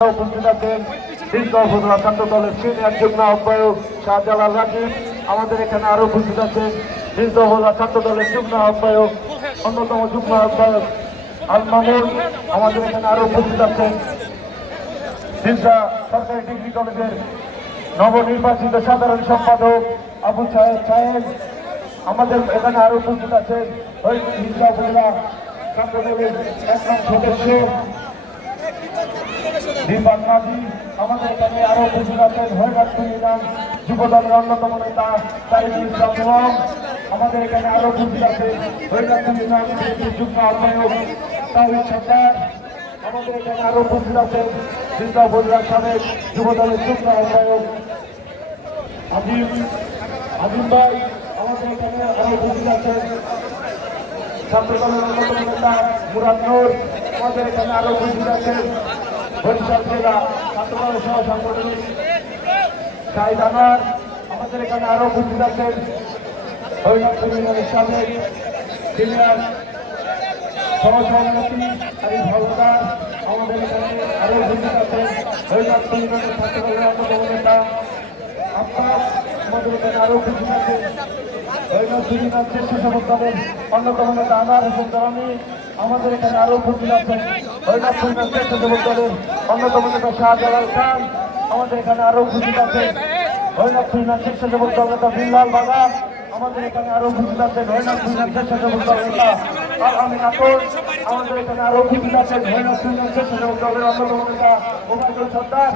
উপস্থিত আছেন উপজেলা ছাত্র দলের সিনিয়র যুগ্ম আহ্বায়ক শাহজালাল রাকিব। আমাদের এখানে আরো উপস্থিত আছেন উপজেলা ছাত্র দলের যুগ্ম আহ্বায়ক অন্যতম যুগ্ম আহ্বায়ক আল মামুন। আমাদের এখানে আরো উপস্থিত আছেন সরকারি ডিগ্রি কলেজের নবনির্বাচিত সাধারণ সম্পাদক আবু সাহেব। আমাদের এখানে আরো উপস্থিত আছেন উপজেলা ছাত্র দলের একজন সদস্য আমাদের এখানে আরো উপস্থিত আছেন যুব দলের অন্যতম নেতা তারিকুল ইসলাম। আমাদের এখানে আরো উপস্থিত আছেন যুগ্ম আহ্বায়ক তাহিদ সরকার। আমাদের এখানে আরো উপস্থিত আছেন উপজেলার সাবেক যুব দলের যুগ্ম আহ্বায়ক আজিম ভাই। আমাদের এখানে আরো উপস্থিত আছেন ছাত্র দলের অন্যতম নেতা মুরাদ নূর। আমাদের এখানে আরো উপস্থিত আছেন বরিশাল জেলা ছাত্রদলের সহ সাংগঠনিক শাহিদ আনোয়ার। আমাদের এখানে আরো উপস্থিত আছেন সাবেক সিনিয়র সহসভাপতি আরিফ হাওলাদার। আমাদের এখানে আরো উপস্থিত আছেন ছাত্রদলের অন্যতম নেতা আব্বাস। আমাদের এখানে আরো উপস্থিত আছেন স্বেচ্ছাসেবক দলের অন্যতম নেতা আনোয়ার হোসেন দরানি। আমাদের এখানে আরো উপস্থিত আছেন স্বেচ্ছাসেবক দলের অন্যতম নেতা শাহজালাল খান। আমাদের এখানে আরো উপস্থিত আছেন স্বেচ্ছাসেবক দল নেতা বিল্লাল বাগা। আমাদের এখানে আরো উপস্থিত আছেন স্বেচ্ছাসেবক দল নেতা আল আমিন আতর। আমাদের এখানে আরো উপস্থিত আছেন স্বেচ্ছাসেবক দলের অন্যতম নেতা ওবায়দুল সর্দার।